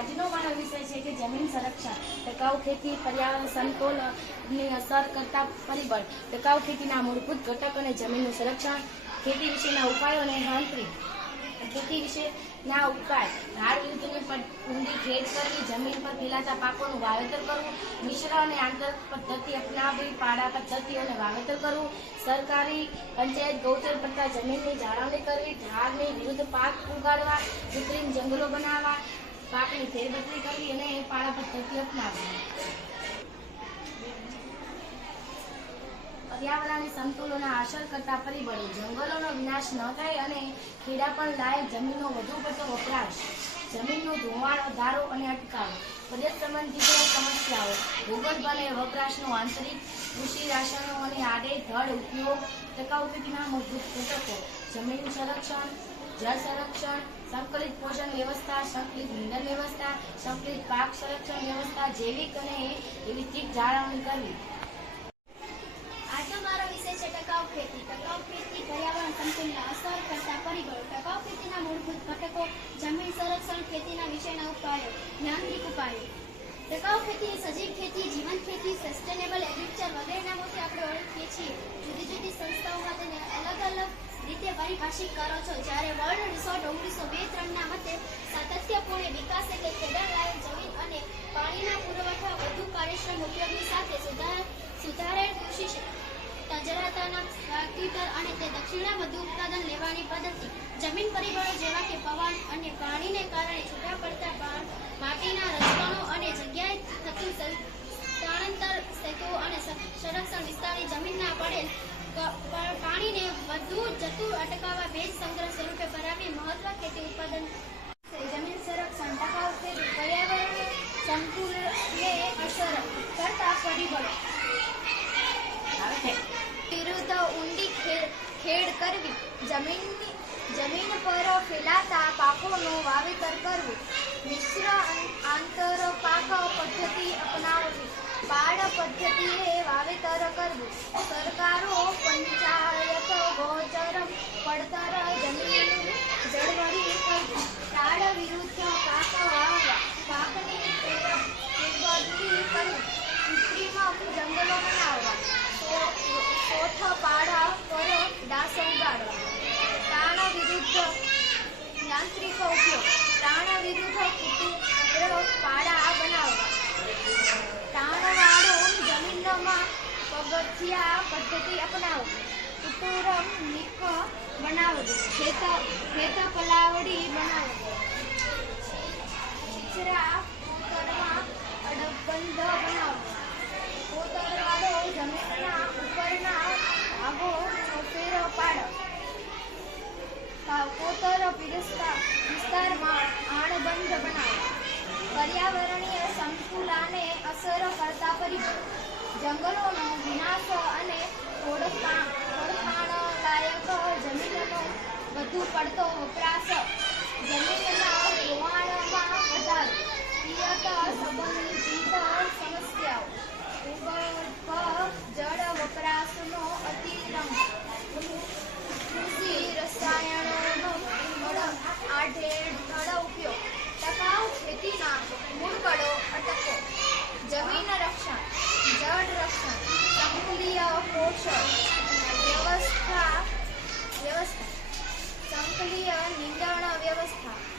આજનો મારો વિષય છે કે જમીન સંરક્ષણ. ટકાઉ ખેતી, પર્યાવરણ સમતોલની અસર કરતા પરિબળ. ટકાઉ ખેતીના મૂળભૂત ઘટક અને જમીનનું સંરક્ષણ, ખેતી વિશેના ઉપાયો અને હાંતરી ખેતી વિશેના ઉપાય. વિરુદ્ધની પદ- ઊંડી ખેડ કરવી, જમીન પર ફેલાતા પાકોનું વાવેતર કરવું, મિશ્ર અને આંતર પદ્ધતિ અપનાવી પાડા પદ્ધતિઓને વાવેતર કરવું, સરકારી પંચાયત ગૌચર પડતા જમીનની જાળવણી કરવી ઝાડની વિરુદ્ધ પાક ઉગાડવા, કૃત્રિમ જંગલો બનાવવા પાકની ફેરબદલી કરી અને પાડા પદ્ધતિ અપનાવી પર્યાવરણની સંતુલન અસર કરતા પરિબળો જંગલોનો વિનાશ ન થાય અને ખેડા પણ લાયક જમીનનો વધુ પડતો વપરાશ. જમીનનું ધોવાણ વધારો અને અટકાવો પર્યત સંબંધિત સમસ્યાઓ ભૂગર્ભ અને વપરાશનો આંતરિક કૃષિ રાસાયણો અને આડે આડેધડ ઉપયોગ, ટકાઉ મૂળભૂત ઘટકો, જમીન સંરક્ષણ જળ સંરક્ષણ, સંકલિત પોષણ વ્યવસ્થા, સંકલિત ઇંધણ વ્યવસ્થા, સંકલિત પાક સંરક્ષણ વ્યવસ્થા, જૈવિક અને વિવિધ જાળવણી કરવી. ખેતી. ટકાઉ મૂળભૂત ઘટકો જમીન સંરક્ષણ ખેતીના વિષયના ઉપાયો યાંત્રિક ઉપાયો. ટકાઉ ખેતી સજીવ ખેતી જીવન ખેતી સસ્ટેનેબલ એગ્રીકલ્ચર વગેરેના નામોથી આપણે ઓળખીએ છીએ. જુદી જુદી સંસ્થાઓમાં તેને અલગ પરિભાષિત કરો છો. જ્યારે વર્લ્ડ રિસોર્ટ ઓગણીસો બે ત્રણના મતે સાતત્યપૂર્ણ વિકાસ એટલે ખેડાલાયક જમીન અને પાણીના પુરવઠા વધુ કાર્યક્ષમ ઉપયોગની સાથે સુધાર સુધારેલ કૃષિ અને તે દક્ષિણા વધુ ઉત્પાદન લેવાની પદ્ધતિ જમીન પરિબળો જેવા કે પવન અને પાણીને કારણે છૂટા પડતા માટીના રચકણો અને જગ્યાએ થતું સ- સ્થળાંતર સેતુઓ અને સ- સંરક્ષણ વિસ્તારની જમીનના પડેલ ક- પ- પાણીને વધુ જતું અટકાવવા ભેજ સંગ્રહ સ્વરૂપે બનાવી મહત્વ ખેતી ઉત્પાદન જમીન સંરક્ષણ, ટકાઉ ખેતી પર્યાવરણ સંતુલનને અસર કરતા પરિબળો. ઊંડી ખેડ કરવી, જમીનની, જમીન પર ફેલાતા પાકોનું વાવેતર કરવું, મિશ્ર આંતર પાક પદ્ધતિ અપનાવવી પાડ પદ્ધતિએ વાવેતર કરવું, સરકારો પંચાયત ગોચર પડતર જમીન તાડ વિરુદ્ધ પાક વાવવા પાકની ફેર- કરવી જંગલો બનાવવા સોઠ પાડા પર ડાસ ઉગાડવા પ્રાણ વિરુદ્ધ યાંત્રિક ઉપયોગ પ્રાણ વિરુદ્ધ કુટુંબ પાડા બનાવવા તાણવાળો જમીનમાં પગથિયા પદ્ધતિ અપનાવવી કુટુરમ નિક બનાવો ખેત ખેત પલાવડી બનાવો છીછરા કોતરવા અડબંધ બનાવો કોતરવાળો જમીનના ઉપરના ભાગો ચોફેર પાડો. કોતર વિસ્તાર વિસ્તારમાં આણબંધ બનાવો પર્યાવરણીય સંતુલનને અસર કરતા પરિબળો. જંગલોનો વિનાશ અને ઓળખાણ લાયક જમીનનો વધુ પડતો વપરાશ નિંદાણા વ્યવસ્થા.